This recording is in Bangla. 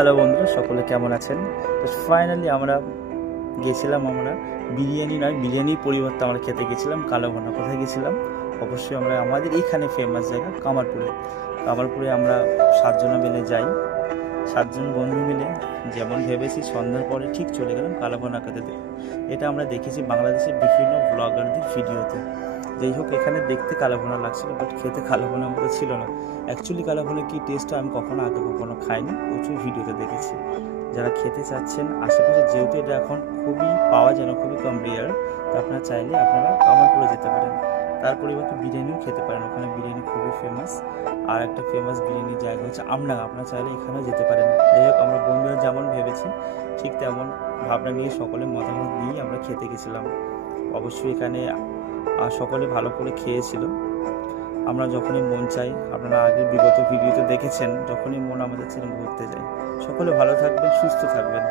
হ্যালো বন্ধুরা, সকলে কেমন আছেন? তো ফাইনালি আমরা বিরিয়ানি নয়, বিরিয়ানির পরিবর্তে আমরা খেতে গেছিলাম কালোভুনা। কোথায় গেছিলাম? অবশ্যই আমরা আমাদের এইখানে ফেমাস জায়গা কামারপুরে আমরা 7 জন মিলে যাই। 7 জন বন্ধু মিলে যেমন ভেবেছি সন্ধ্যার পরে ঠিক চলে গেলাম কালোভুনা খেতে। এটা আমরা দেখেছি বাংলাদেশের বিভিন্ন ব্লগারদের ভিডিওতে। যাই হোক, এখানে দেখতে কালোভুনা লাগছিল, বাট খেতে কালোভুনার মতো ছিল না। অ্যাকচুয়ালি কালোভুনা কি টেস্ট আমি কখনো খাইনি, প্রচুর ভিডিওতে দেখেছি। যারা খেতে চাচ্ছেন আশেপাশে, যেহেতু এটা এখন খুবই পাওয়া যায় না, খুবই কম রেয়ার, তো আপনারা চাইলে আপনারা কামারপুরে যেতে পারেন। তার পরিবর্তে বিরিয়ানিও খেতে পারেন, ওখানে বিরিয়ানি খুবই ফেমাস। আর একটা ফেমাস বিরিয়ানির জায়গা হচ্ছে আমডাঙ্গা, আপনারা চাইলে এখানেও যেতে পারেন। যাই হোক, আমরা বন্ধুরা যেমন ভেবেছি ঠিক তেমন ভাবনা নিয়ে সকলে মতামত নিয়ে আমরা খেতে গেছিলাম। অবশ্যই এখানে সকলে ভালো করে খেয়েছিল। আমরা যখনই মন চাই, আপনারা আগের বিগত ভিডিওতে দেখেছেন, যখনই মন আমাদের ছেড়ে ঘুরতে যাই। সকলে ভালো থাকবেন, সুস্থ থাকবেন।